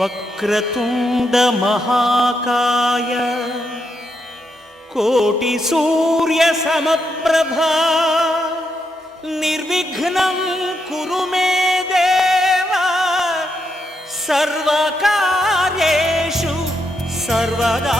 వక్రతుండ మహాకాయ కోటి సూర్య సమప్రభా నిర్విఘ్నం కురు మే దేవ సర్వకార్యేషు సర్వదా.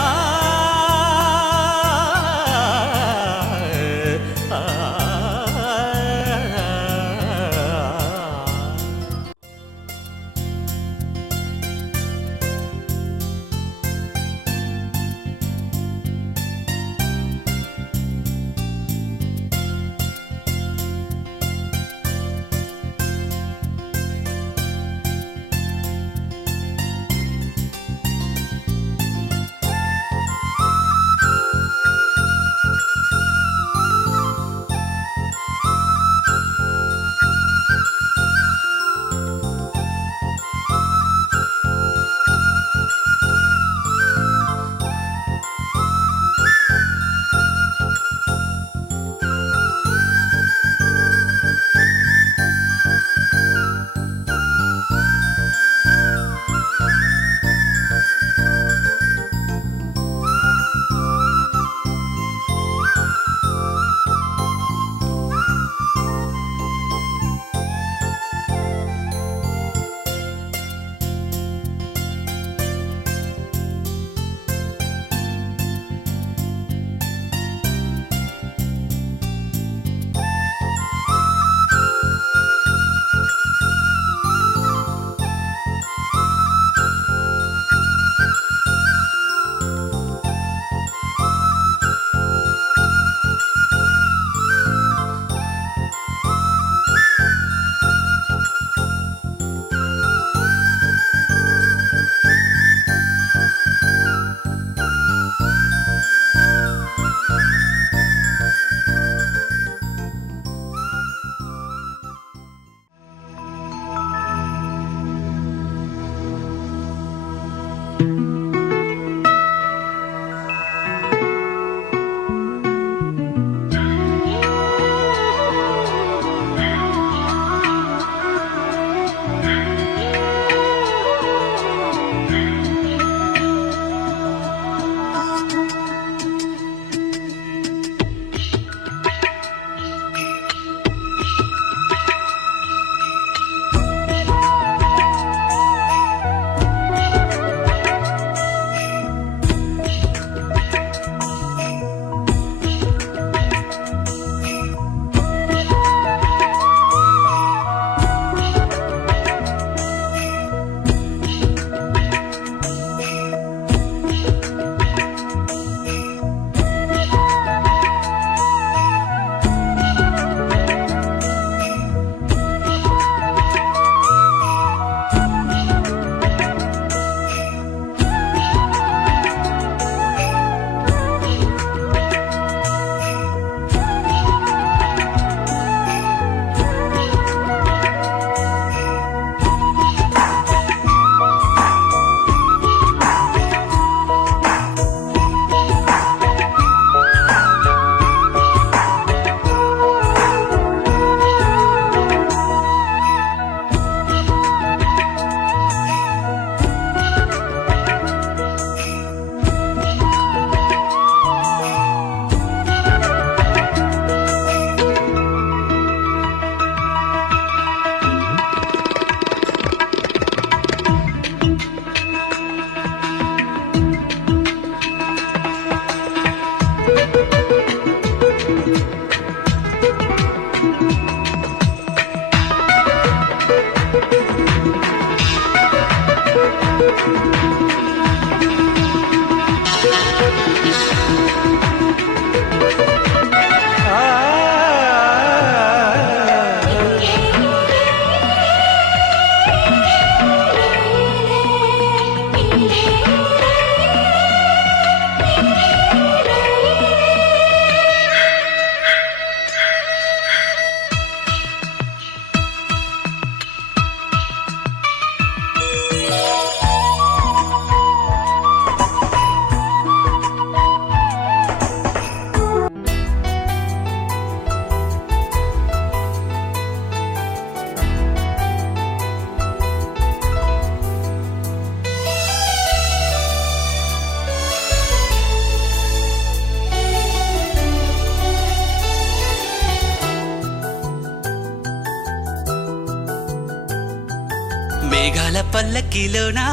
మేఘాల పల్లకిలోనా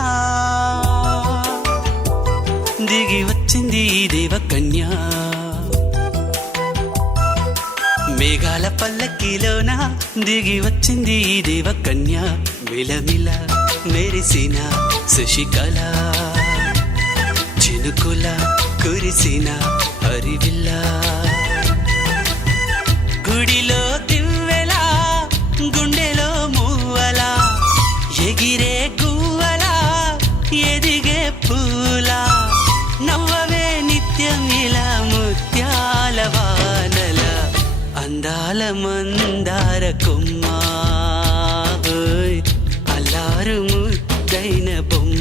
దిగి వచ్చింది ఈ దేవకన్య. మేఘాల పల్లకిలోనా దిగి వచ్చింది ఈ దేవకన్య. మిలమిల మెరిసిన శశికళ చినుకుల కురిసిన హరివిల్ల. గుడిలో దివ్వెలా గుండెలో మూవలా ఎగిరే గువ్వలా ఎదిగే పూలా నవ్వవే నిత్యం ఇలా ముత్యాల వానల అందాల మందార కొమ్మ అల్లారు ముద్దైన బొమ్మ.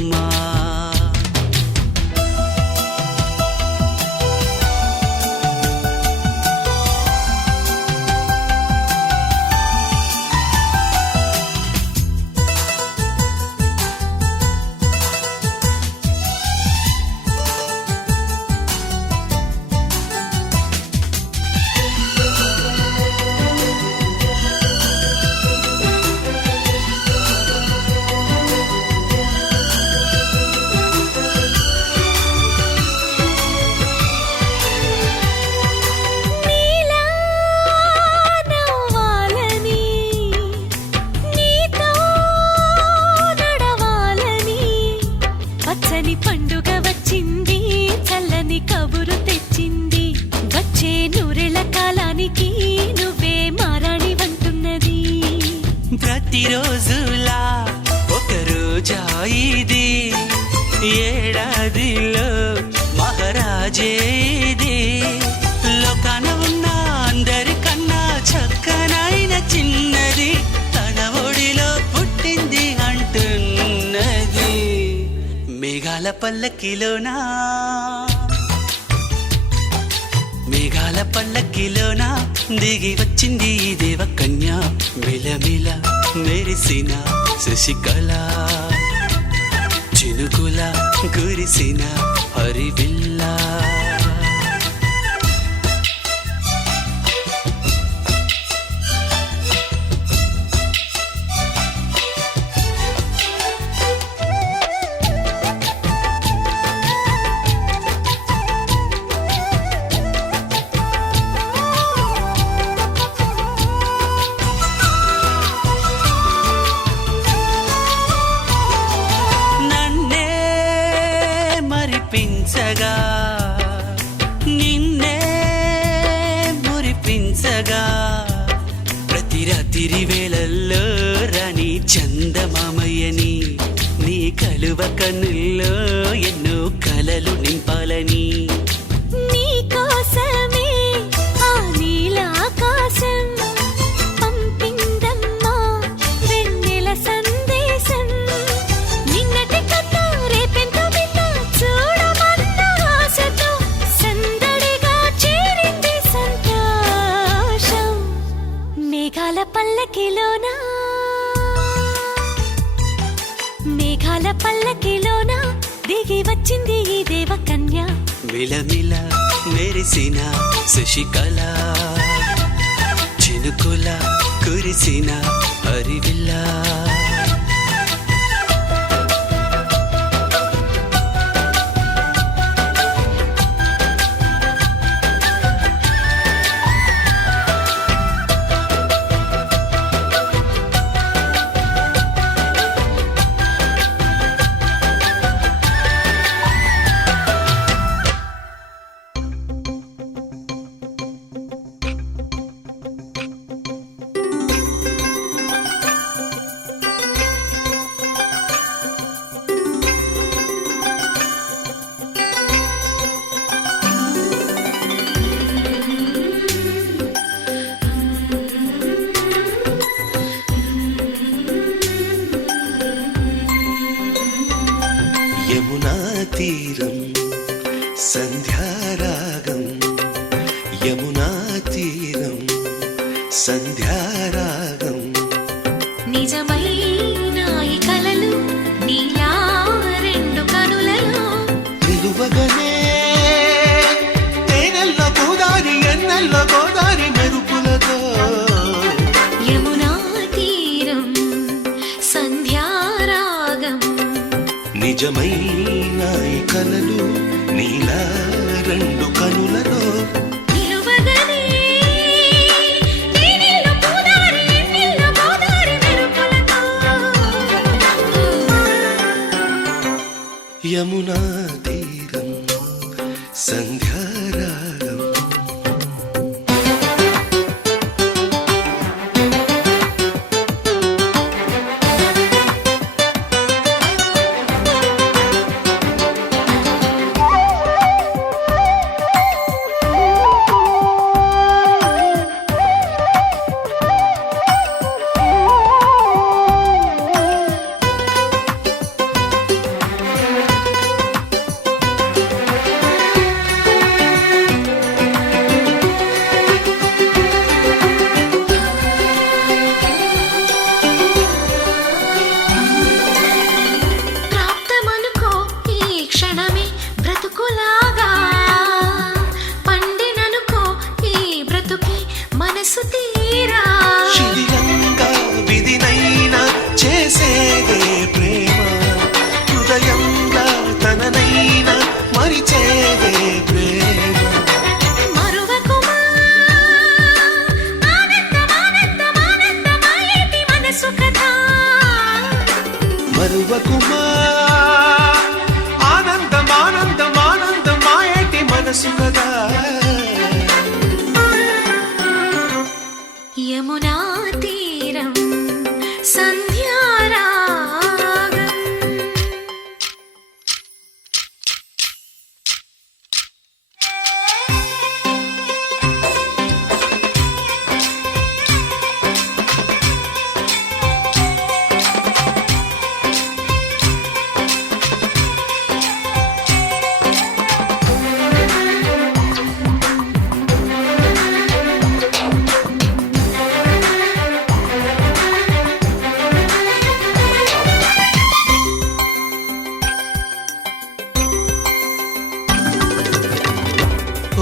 పండుగ వచ్చింది చల్లని కబురు తెచ్చింది వచ్చే నూరెళ్ళ కాలానికి నువ్వే మారాణి వంటున్నది. ప్రతిరోజులా ఒక రోజా ఇది ఏడాదిలో మహారాజే ఇది. లోకాన ఉన్న అందరికన్నా చక్కనైన చిన్నది తన ఒడిలో పుట్టింది అంటున్నది. మేఘాల పల్లకిలోనా మేఘాల పల్లకిలోనా దిగి వచ్చింది ఈ దేవకన్య. మిలమిల మెరిసిన శశికళ చినుకుల కురిసిన హరివిల్ల. మరిపించగా నిన్నే మురిపించగా ప్రతి రాత్రి వేళల్లో రాణి చందమామయ్యని నీ కలువ కన్నుల్లో ఎన్నో కలలు నింపాలని. నీ కోసమే ఆ నీలాకాశం పంపిందమ్మా వెన్నెల సందేశం. నిన్నటి కన్నా రేపెంతో బిడ్డ చూడమన్న ఆశతో సందడిగా చేరింది సంతోషం. మేఘాల పల్లకిలోనా మేఘాల పల్లకిలోనా దిగి వచ్చింది ఈ దేవకన్య. మిలమిల మెరిసిన శశికళ చినుకుల కురిసిన హరివిల్ల. యమునా తీరం సంధ్యారాగం యమునా తీరం సంధ్యారాగం. నిజమైన ఈ కలలు నీలా రెండు కనులలో నిలువగనే తేనెల్లో గోదారి ఎన్నెల్లో గోదారి మెరుపులతో యమునా తీరం సంధ్యారా నిజమైన ఈ కలలు నీలా రెండు కనులలో నిలువగనే నీనిల్లు పూదారి ఎన్నిల్లు గోదారి మెరుపులతో యమునా తీరం సంధ్యారాగం ప్రాప్తమనుకో ఈ క్షణమే బ్రతుకులాగా పండిననుకో ఈ బ్రతుకే మనసు తీరా శిథిలంగా విధినైనా చేసేదే ప్రేమ హృదయంగా తననైనా మరిచేదే ప్రేమ మరువకుమా ఆనందమానందమానందమాయేటి మనసు కథ మరువకుమా ఆనందమానందమానందమాయేటి మనసు కదా యమునా తీరం సంధ్యారాగం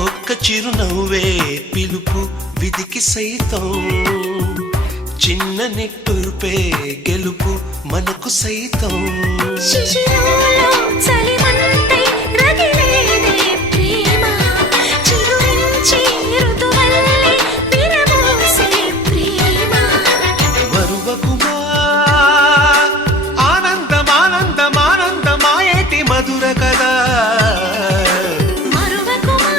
ఒక్క చిరునవ్వే పిలుపు విధికి సైతం చిన్న నిట్టూర్పే గెలుపు మనకు సైతం శిశిరంలో చలిమంటై రగిలేదే ప్రేమ చిగురించి ఋతువల్లే విరబూసే ప్రేమ మరువకుమా ఆనందమానందమానందమాయేటి మధుర కదా మరువకుమా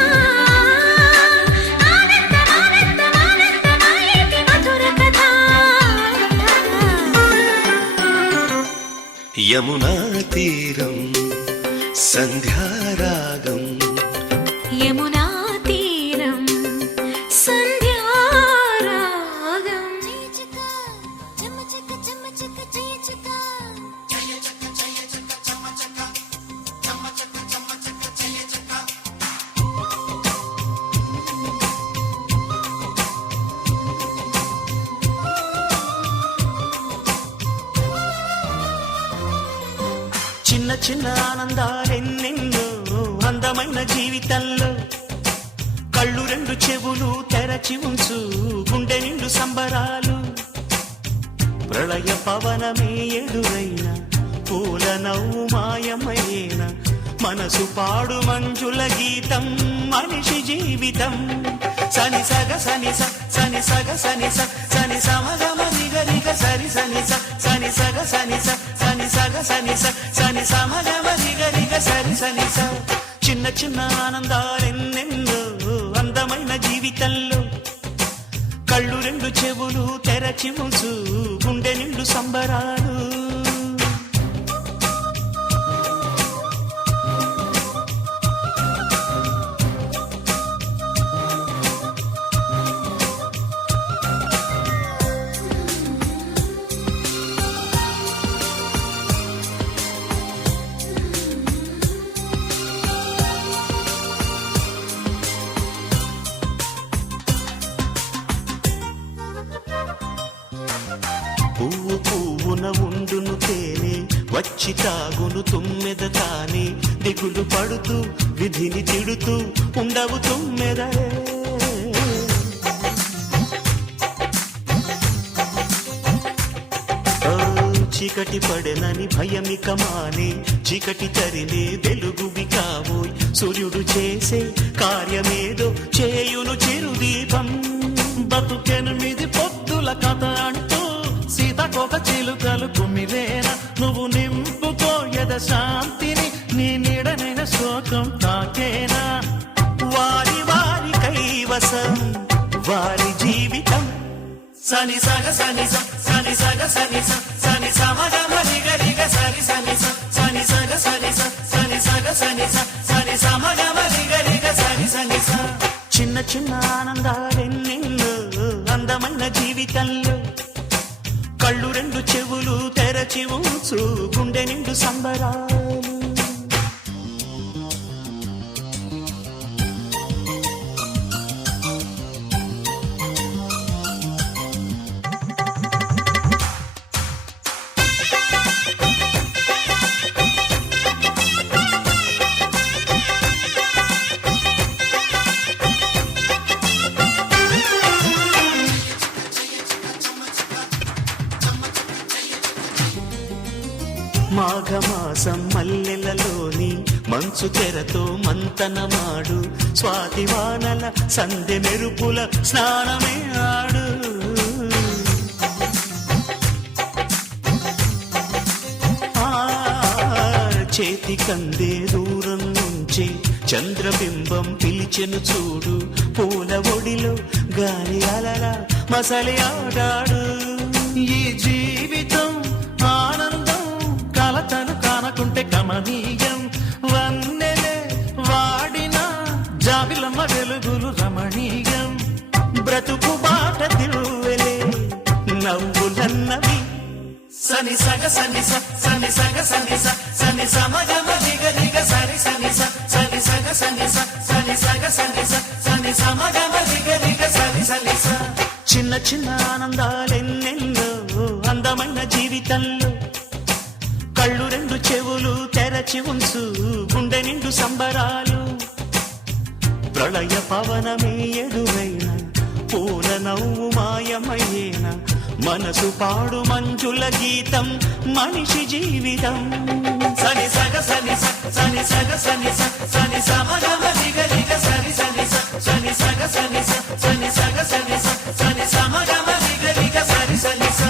ఆనందమానందమానందమాయేటి మధుర కథ యమునా తీరం సంధ్యారాగం యమునా తీరం సంధ్యారాగం చిన్న చిన్న ఆనందాలెన్నెన్నో అందమైన జీవితంలో కళ్ళు రెండు చెవులు తెరచి ఉంచు గుండె నిండు సంబరాలు ప్రళయ పవనమే ఎదురైన పూల నవ్వు మాయమైన మనసు పాడు మంజుల గీతం మనిషి జీవితం సని సగ సని స సని సగ సని స సని సమగమ నిగరిగ సరి సని స సని సగ సని స సని సగ సని స సని సమగమ నిగరిగ సరి సని స చిన్న చిన్న ఆనందాలెన్నెన్నో అందమైన జీవితంలో కళ్ళు రెండు చెవులు తెరచి ఉంచు గుండె నిండు సంబరాలు పువ్వు పువ్వున ఉండును తేనె వచ్చి తాగును తుమ్మెద తానే దిగులు పడుతూ విధిని తిడుతూ ఉండవు తుమ్మెదరే ఓ చీకటి పడెనని భయమిక మానే చీకటి తరినే వెలుగువి కావోయ్ సూర్యుడు చేసే కార్యమేదో చేయును చిరుదీపం బతుకెనిమిది పొద్దుల కథ అంటూ సీతకొక చిలుకలు కుమిలేన నువ్వు నింపుకో ఎద శాంతిని నీ నీడనైన శోకం తాకేనా వారి వారి కైవసం వారి జీవితం సని సగ సని స సని సగ సని స సని సమగ మరిగ రిగ సని సని స సని సగ సని స సని సగ సని స సని సమగ మరిగ రిగ సని సని స చిన్న చిన్న ఆనందాలెన్నెన్నో అందమైన జీవితంలో కళ్ళు రెండు చెవులు తెరచి ఉంచు గుండె నిండు సంబరాలు మాఘమాసం మల్లెలలోని మంచు తెరతో మంతనమాడు స్వాతి వానల సందె మెరుపుల స్నానమే ఆడు ఆ చేతి కందే దూరం నుంచి చంద్రబింబం పిలిచెను చూడు పూల ఒడిలో గాలి అలల మసలి ఆడాడు ఈ జీవితం ఆనందం కలతను కానకుంటే కమనీయం వన్నెలే వాడిన జాబిలమ్మ వెలుగులు రమణీయం బ్రతుకు బాట దివ్వెలే నవ్వులన్నవి సని సగ సని స సని సగ సని స సని సమగ మరిగ రిగ సరి సని స సని సగ సని స సని సగ సని స సని సమగ మరిగ రిగ సరి సని స చిన్న చిన్న ఆనందాలెన్నెన్నో అందమైన జీవితంలో కళ్ళు రెండు చెవులు తెరచి ఉంచు గుండె నిండు సంబరాలు ప్రళయ పవనమే ఎదురైన పూల నవ్వు మాయమయ్యేన మనసు పాడు మంజుల గీతం మనిషి జీవితం సని సగ సని స సని సగ సని స సని సమగ మరిగ రిగ సరి సని స సని సగ సని స సని సగ సని స సని సమగ మరిగ రిగ సరి సని స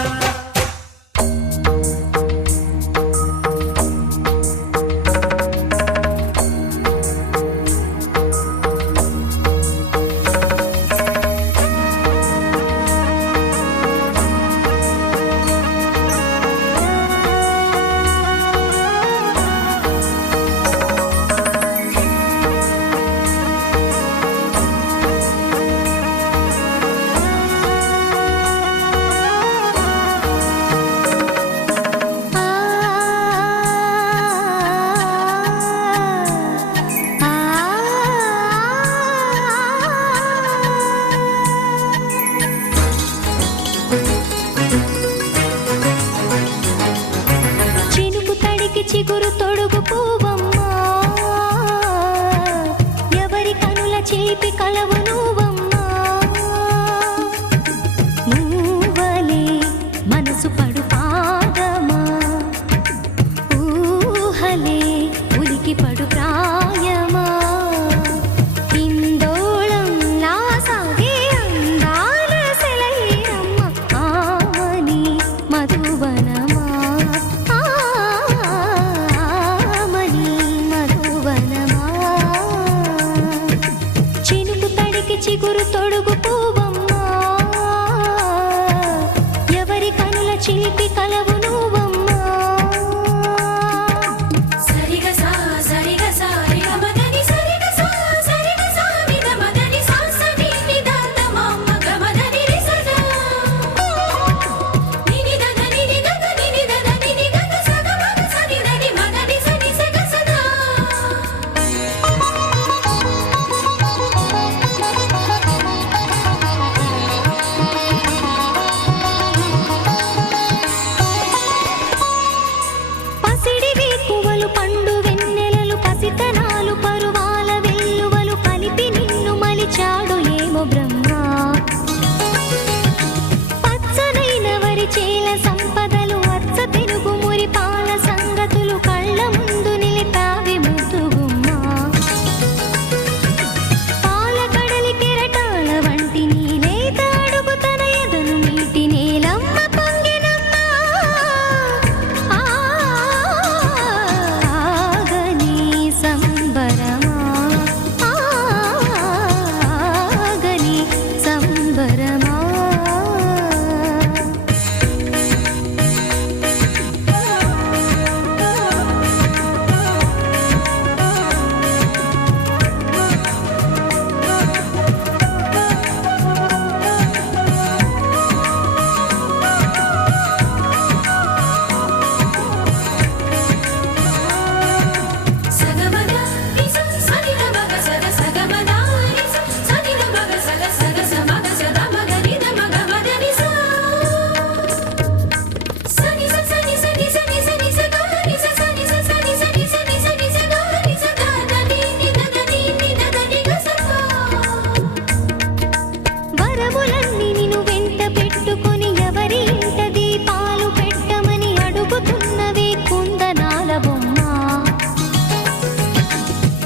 బంధువులన్నీ నిన్ను వెంట పెట్టుకొని ఎవరి ఇంట దీపాలు పెట్టమని అడుగుతున్నవే కుందనాల బొమ్మ.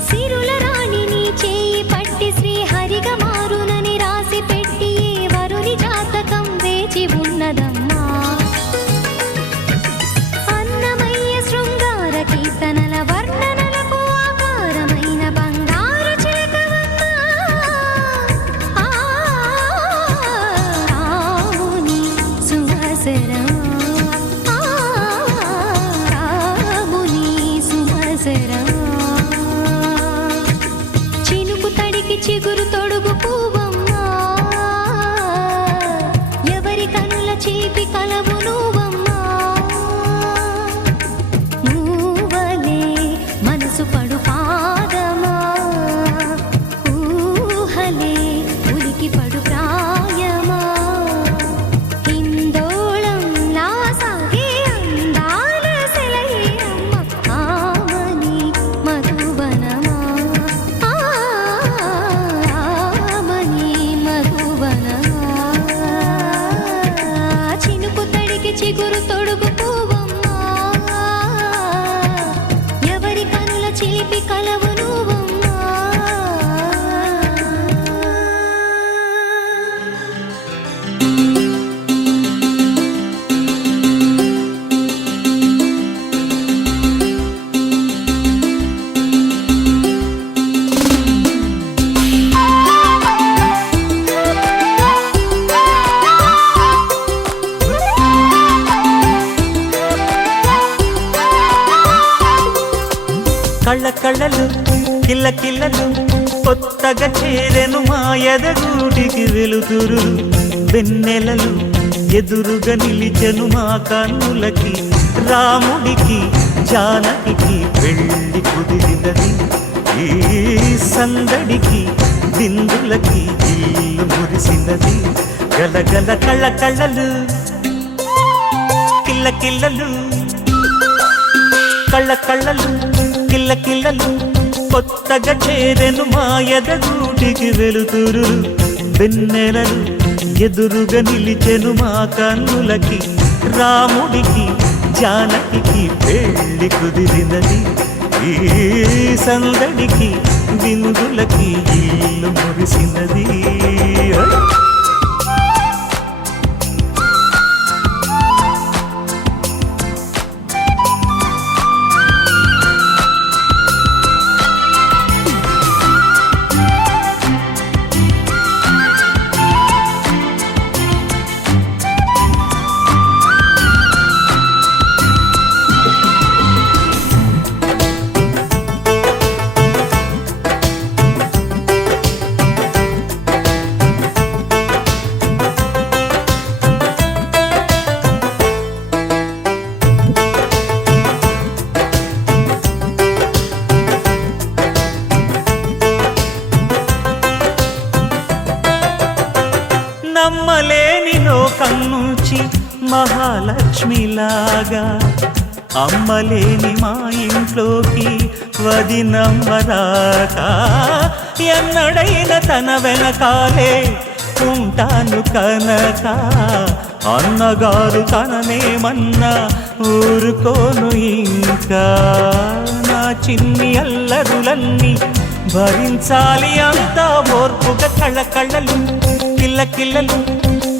సిరుల రాణి నీ చేయి పట్టి శ్రీహరిగా మారునని రాసి పెట్టి ఏ వరుని జాతకం వేచి ఉన్నదమ్మా. అన్నమయ్య శృంగార కీర్తనల వర్ణనలకు ఆకారమైన బంగారు చిలకవమ్మ. రాముని సుమసరమా, రాముని సుమసరమా. చినుకు తడికి చిగురు తొడుగు పువ్వమ్మా, ఎవరి కనుల చీపి కలవు నువ్వమ్మా. నువ్వలే మనసు పడు పాదమా, ఊహలే ఉలికి పడు ప్రాయమా. హిందోళం నా సాగే అందాల సెలయే అమ్మ. ఆమని మధువనమా, ఆమని మధువనమా. చినుకు తడికి చిగురు తొడుగు పువ్వమ్మా, ఎవరి కనుల చిలిపి కలవు నువ్వమ్మా. కళ్ళ కళ్ళలు కిల్ల కిల్లలు కొత్తగా చేరెను మా ఎదగూటికి వెలుతురు. వెన్నెలలు ఎదురుగా నిలిచెను మా కన్నులకి. రాముడికి జానకి పెళ్ళి కుదిరినది. ఈ సందడికి బిందులకి ఇల్లు మురిసినది. గలగల కళ్ళ కళ్ళలు కిల్ల కిల్లలు, కళ్ళ కళ్ళలు కిల్ల కిల్లలు కొత్తగా చేరెను మా ఎదగూటికి వెలుతురు. వెన్నెలలు ఎదురుగా నిలిచెను మా కన్నులకి. రాముడికి జానకి పెళ్ళి కుదిరినది. ఈ సందడికి బిందులకి ఇల్లు మురిసినది. నమ్మలేని లోకం నుంచి మహాలక్ష్మిలాగా అమ్మలేని మా ఇంట్లోకి వదినమ్మరాక. ఎన్నడైన తన వెనకాలే ఉంటాను కనక. అన్నగారు తననేమన్నా ఊరుకోను ఇంకా. నా చిన్ని అల్లరులన్నీ భరించాలి అంతా ఓర్పుగా. కళ్ళ కళ్ళలు కిల్ల కిల్లలు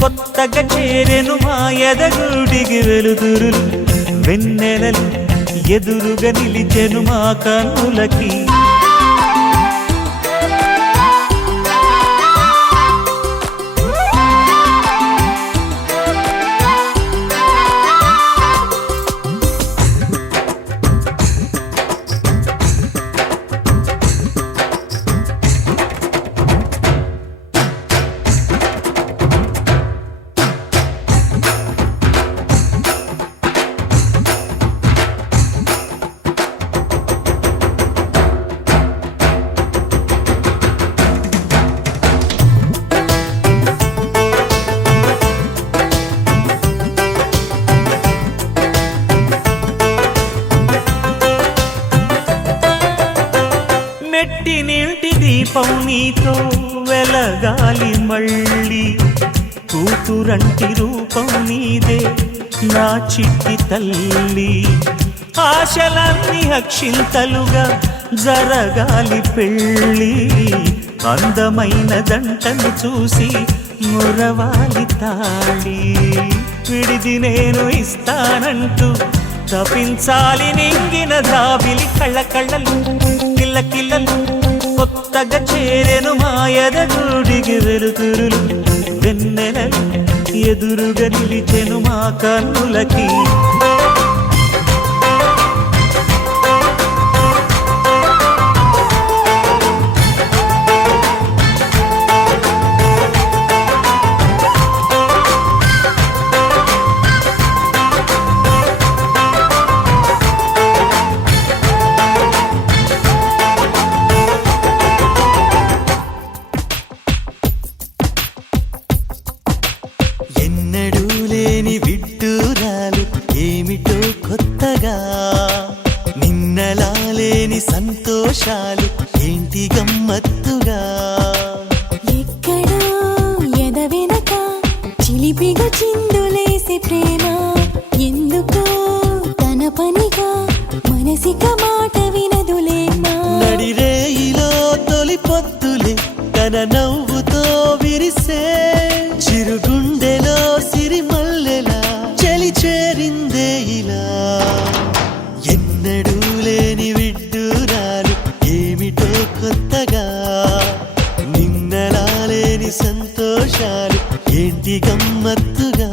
కొత్తగా చేరెను మా ఎదగూడికి వెలుతురులు. వెన్నెలలు ఎదురుగా నిలిచెను మా కన్నులకి. దీపం నీతో వెలగాలి మళ్ళీ కూతురంటి రూపం నీదే నా చిట్టి తల్లి, ఆశలన్నీ అక్షింతలుగా జరగాలి పెళ్ళి, అందమైన జంటను చూసి మురవాలి తాళి, విడిది నేను ఇస్తానంటూ తపించాలి నింగిన జాబిలి, కళ్ళ కళ్ళలు కిల్ల కిల్లలు కొత్తగా చేరెను మాయద గుడికి వెలుతురులు, వెన్నెలలు ఎదురుగా నిలిచెను మా కన్నులకి. ఎన్నడూ లేని విడ్డూరాలు ఏమిటో కొత్తగా, నిన్నలా లేని సంతోషాలు ఏంటి గమ్మత్తుగా, ఎక్కడో ఎదవెనక చిలిపిగా చిందులేసే ప్రేమ, ఎందుకో తన పనిగా మనసిక మాట వినదులేమా, నడిరేయిలో తొలి పొద్దులే తన నవ్వుతో విరిసే, చిరుగుండెలో సిరిమల్లెలా చలి చేరిందే ఇలా, ఎన్నడూ లేని విడ్డూరాలు ఏమిటో కొత్తగా, నిన్నలా లేని సంతోషాలు ఏంటి గమ్మత్తుగా.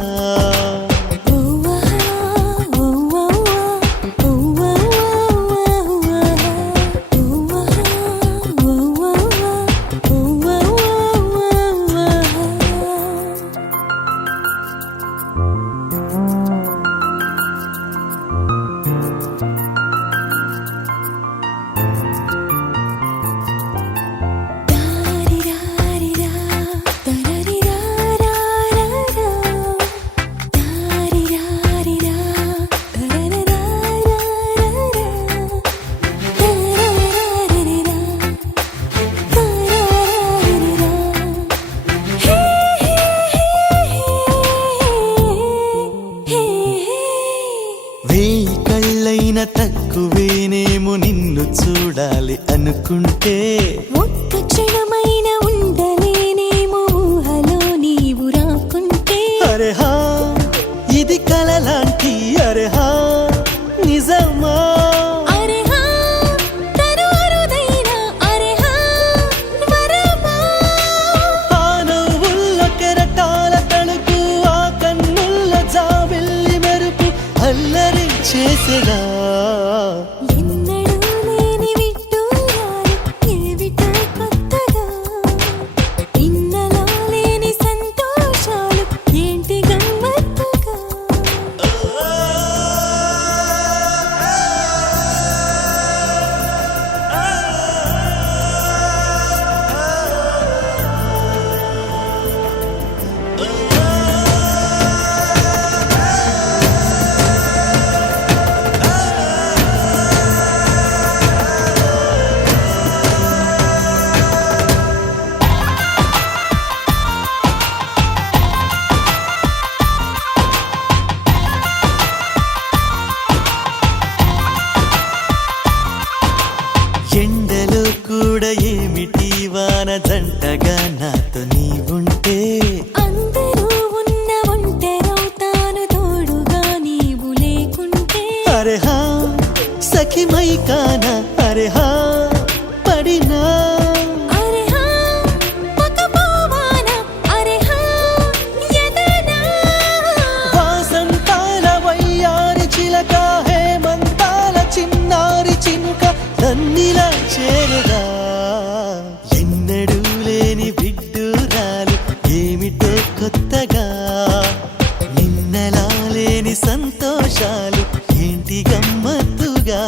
వేయి కళ్ళైన తక్కువేనేమో నిన్ను చూడాలి అనుకుంటే, ఒక్క క్షణమైన ఉండలేనేమో ఊహలో నీవు రాకుంటే, అరే హా ఇది కలలాంటి అరే హా నిజమా, అరే హా తను అరుదైన అరే హా వరమా, ఆ నవ్వుల్లో కెరటాల తలుపు ఆ కన్నుల్లో జాబిల్లి మెరుపు అల్లరి చేసేదా, ఎన్నడూ లేని విడ్డూరాలు ఏమిటో కొత్తగా, నిన్నలా లేని సంతోషాలు ఏంటి గమ్మత్తుగా. ఎండలో కూడా ఏమిటి వాన జంటగా నాతో నీవుంటే, అందరూ ఉన్న ఒంటరవుతాను తోడుగా నీవు లేకుంటే, అరే హా సఖిమై కానా అరే హా పడినా, అరే హా పకపోవాన అరే హా ఎదనా, వాసంతాల వయ్యారి చిలక హేమంతాల చిన్నారి చినుక నన్నిలా చేరగా, ఎన్నడూ లేని విడ్డూరాలు ఏమిటో కొత్తగా, నిన్నలా లేని సంతోషాలు ఏంటి గమ్మత్తుగా.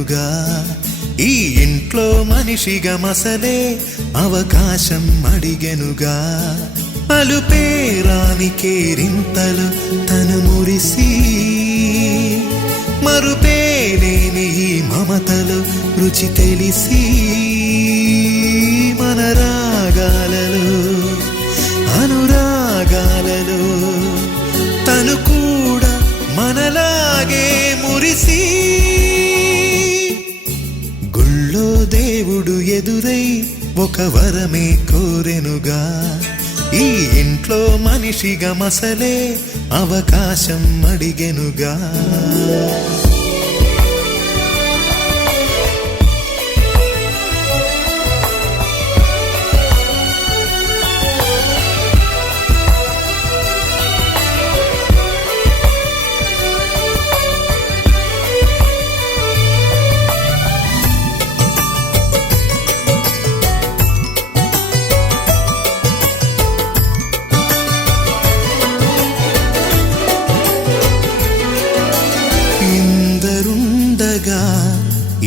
అడిగెనుగా. ఈ ఇంట్లో మనిషిగా మసలే అవకాశం అడిగెనుగా. అలుపేరాని కేరింతలు తను మురిసి, మరుపేలేని ఈ మమతలు రుచి తెలిసి, మన రాగాలలో అనురాగాలలో తను కూడా మనలాగే మురిసి, గుళ్ళో దేవుడు ఎదురై ఒక వరమే కోరెనుగా. ఈ ఇంట్లో మనిషిగా మసలే అవకాశం అడిగెనుగా.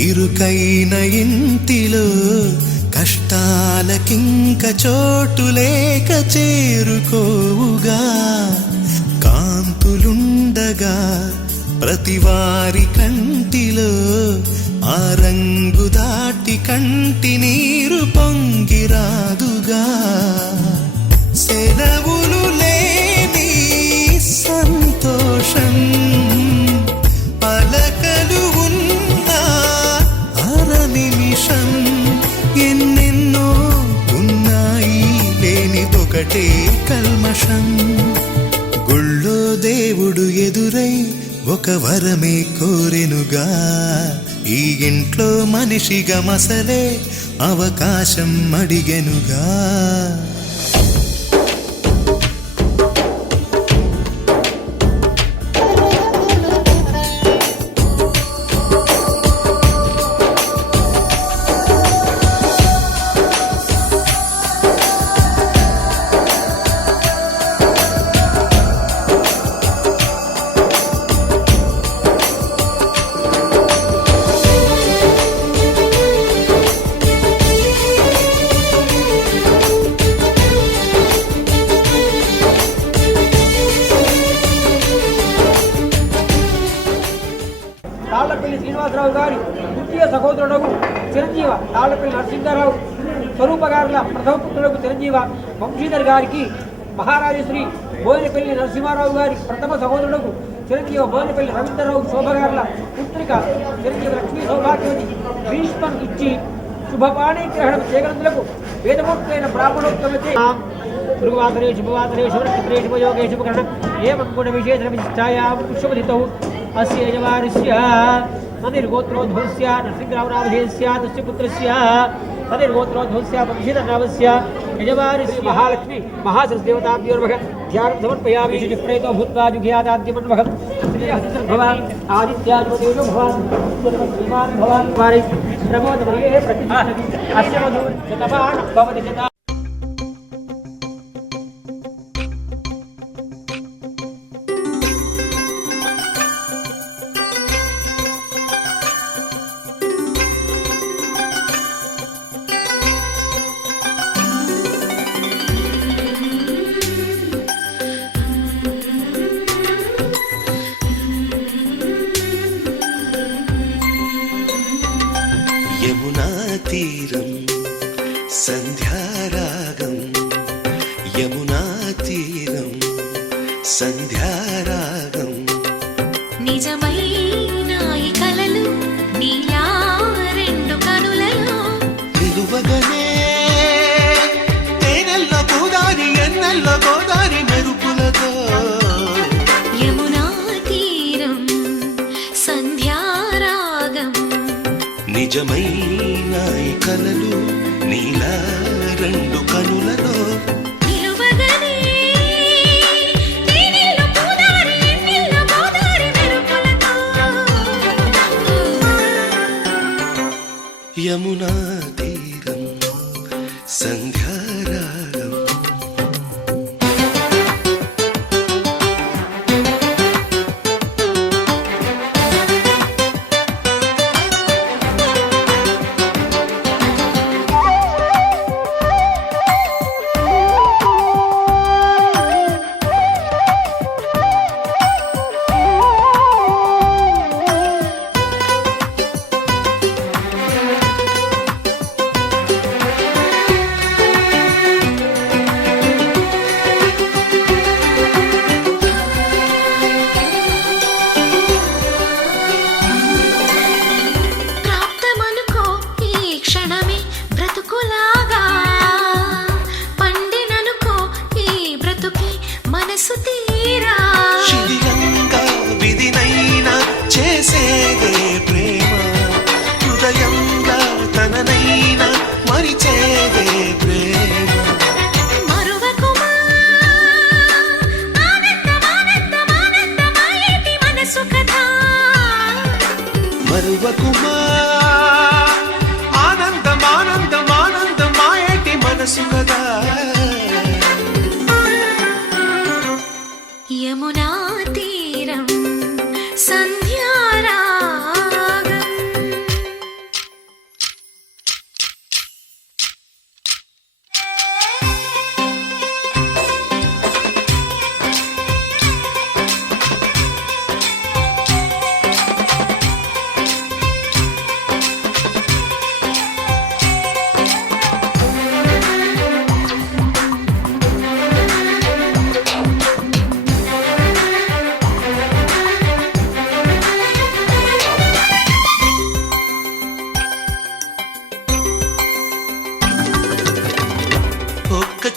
ఇరుకైన ఇంటిలో కష్టాలకింక చోటు లేక చేరుకోవుగా. కాంతులుండగా ప్రతివారి కంటిలో ఆ రంగు దాటి కంటి నీరు పొంగిరాదుగా. సెలవులు లేని సంతోషం పలకలు నిమిషం ఎన్నెన్నో ఉన్నాయి, లేనిదొకటే కల్మషం. గుళ్ళో దేవుడు ఎదురై ఒక వరమే కోరెనుగా. ఈ ఇంట్లో మనిషిగా మసలే అవకాశం అడిగెనుగా. తాళ్లపల్లి శ్రీనివాసరావు గారి ద్వితీయ సహోదరుడు చిరంజీవ తాళ్లపల్లి నరసింహారావు స్వరూపగారుల ప్రథమ పుత్రులకు చిరంజీవ వంశీధర్ గారికి మహారాజశ్రీ బోయినపల్లి నరసింహారావు గారి ప్రథమ సహోదరుడు చిరంజీవ బోయినపల్లి రవీంద్రరావు శోభగారుల పుత్రిక చిరంజీవ లక్ష్మీ సౌభాగ్యవతి భీష్మం ఇచ్చి శుభపాణి గ్రహణం చేయగలందులకు వేదమూర్తైన బ్రాహ్మణోత్తమచే భృగువాసరే శుభవాసరే శుభనక్షత్రే శుభయోగే శుభకరణం ఏవం గుణ విశేషణ విశిష్టాయాం శుభదితౌ అస్య యజమానస్య తదిర్గోత్రోద్భవస్య నరసింహరామనామధేయస్య తస్య పుత్రస్య తదిర్గోత్రోద్భవస్య వంశీధరనామస్య యజమానస్య మహాలక్ష్మి మహాసరస్దేవతాభ్యోర్వః ధ్యానం సమర్పయామి శుచిప్రేతో భూత్వా జుఘ్యాదాద్యమన్వః భవాన్ ఆదిత్యాదిదేవో భవాన్ శ్రీమాన్ భవాన్ వారి ప్రమోదమయే ప్రతిష్ఠతి అస్య మధు శతమాన భవతి శత. యమునా తీరం సంధ్యారాగం, యమునా తీరం సంధ్యారాగం. నిజమైన ఈ కలలు నీలా రెండు కనులలో నిలువగనే తేనెల్లో గోదారి ఎన్నెల్లో గోదారి మెరుపులతో. యమునా తీరం సంధ్యారాగం. నిజమైన ఈ కలలు నీలా రెండు కనులలో. నిలువగనే తేనెల్లో గోదారి ఎన్నెల్లో గోదారి మెరుపులతో. యమునా తీరం సంధ్యారాగం.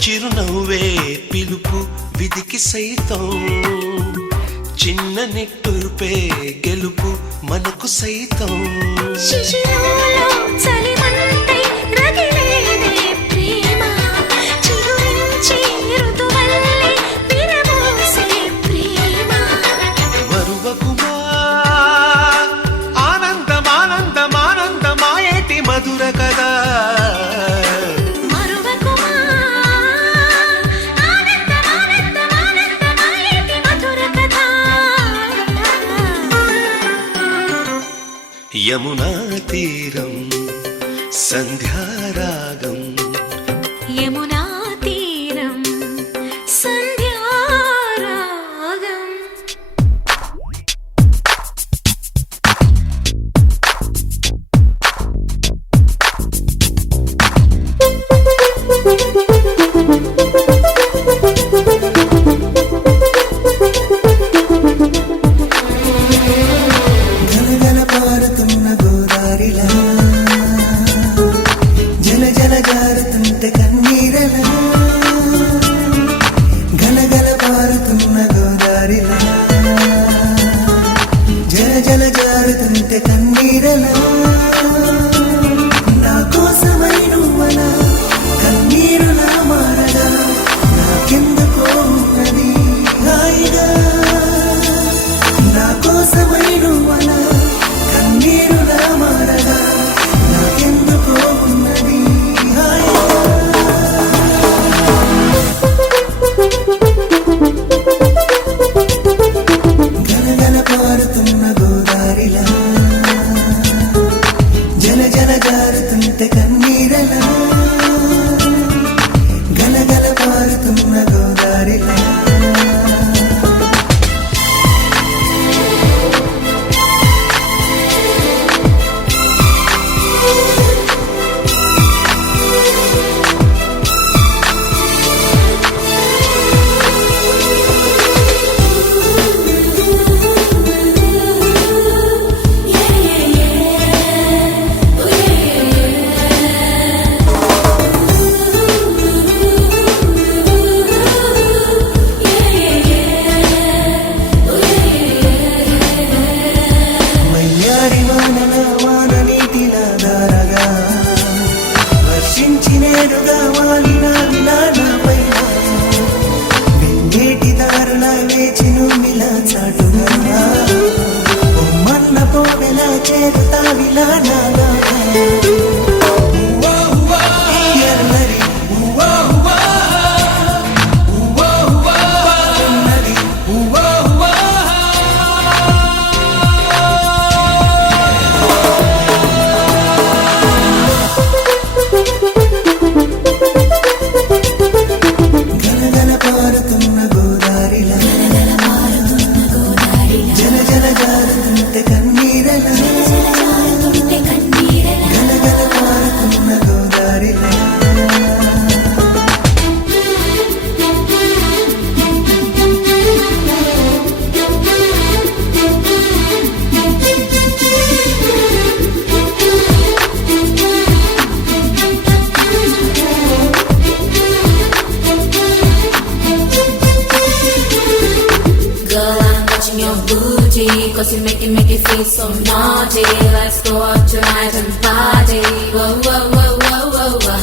చిరునవ్వే పిలుపు విధికి సైతం, చిన్న నిట్టూర్పే గెలుపు మనకు సైతం. శిశిరంలో చలిమంటై రగిలేదే ప్రేమ, చిగురించి ఋతువల్లే విరబూసే ప్రేమ. మరువకుమా ఆనందమానందమానందమాయేటి మధుర కదా. మరువకుమా ఆనందమానందమానందమాయేటి మధుర కథ. యమునా తీరం సంధ్యారాగం, యమునా తీరం సంధ్యారాగం. గలగల పారుతున్న గోదారిలా, జల జల జారుతుంటే కన్నీరలా. గలగల పారుతున్న గోదారిలా, జల జల జారుతుంటే కన్నీరలా. నా కోసమై నువ్వలా కన్నీరులా మారగా, నాకెందుకో ఉన్నది హాయిగా. నా కోసమై నువ్వలా కన్నీరులా మారగా, నాకెందుకో ఉన్నది హాయిగా. గలగల పారుతున్న గోదారిలా, జల జల జారుతుంటే కన్నీరలా. గలగల పారుతున్న గోదారిలా. మయ్యారి వానల వాన నీటిలా దారగా, వర్షించి నేరుగా వాలిన విలానపైన. వెంగేటి దారులా వేచి నువ్విలా చాటుగా, బొమ్మన్న పోవెలా చేరుతా విలానాగా. ఎల్లరి ఉన్నది గలగల పారుతున్న గోదారిలా, జల జల జారుతుంటే కన్నీరలా. గలగల పారుతున్న గోదారిలా. Girl, I'm watching your booty, cause you make it feel so naughty. Let's go out tonight and party. Whoa, whoa, whoa, whoa, whoa, whoa.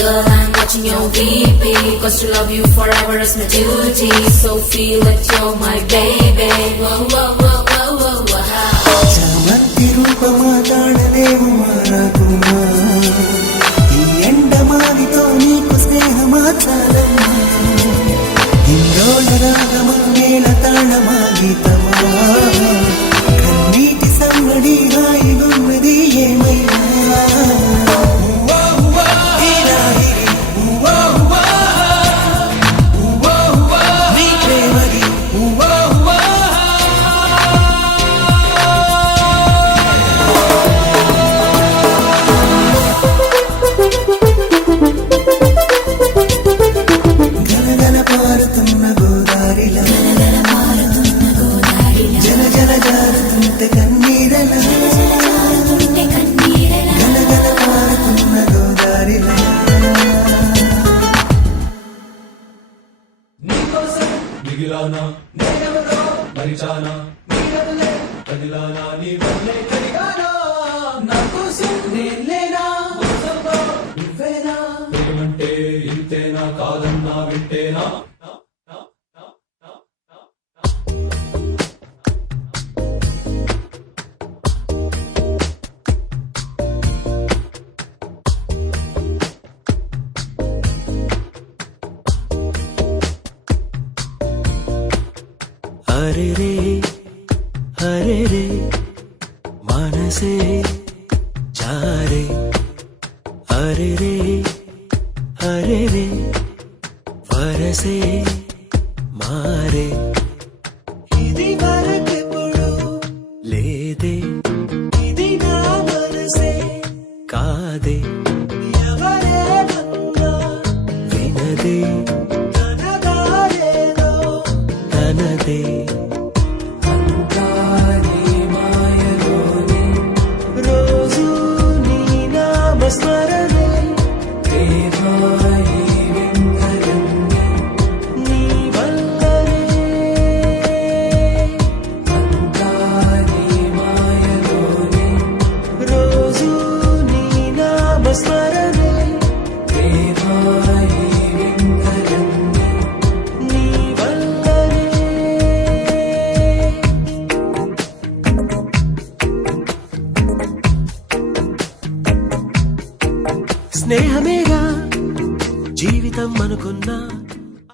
Girl, I'm watching your VP, cause to love you forever is my duty. So feel that you're my baby. Whoa, whoa, whoa, whoa, whoa, whoa. చామంతి రూపమా తాళలేవు మారాకుమా, ఈ ఎండమావితో నీకు స్నేహమా చాలమ్మా. ఇంద్రోళ రాగమా మేళ తాళమా గీతమా, కన్నీటి సంగడి హాయిగున్నది ఏమైనా. నీ ప్రేమది గలగల పారుతున్న గోదారిలా, జల జల మరిచానా నీరదులే కదిలానా నీ వల్లే కడిగానా నా కోసం నేను లేనా మొత్తంలో నువ్వేనా ప్రేమంటే ఇంతేనా కాదన్నా వింటేనా అరే రే మనసే జారే అరే రే వరసే మారే ఇది వరకెప్పుడు లేదే ఇది నా మనసే కాదే ఎవరేమన్నా వినదే తనదారేదో తనదే రోజు నీ నామస్మరణే దేవాయి వెంకటరమణి నీ వల్లనే అంతాని మాయలోనే రోజు నీ నామస్మరణే దేవాయి వెంకటరమణి నీ వల్లనే స్నేహమేగా జీవితం అనుకున్నా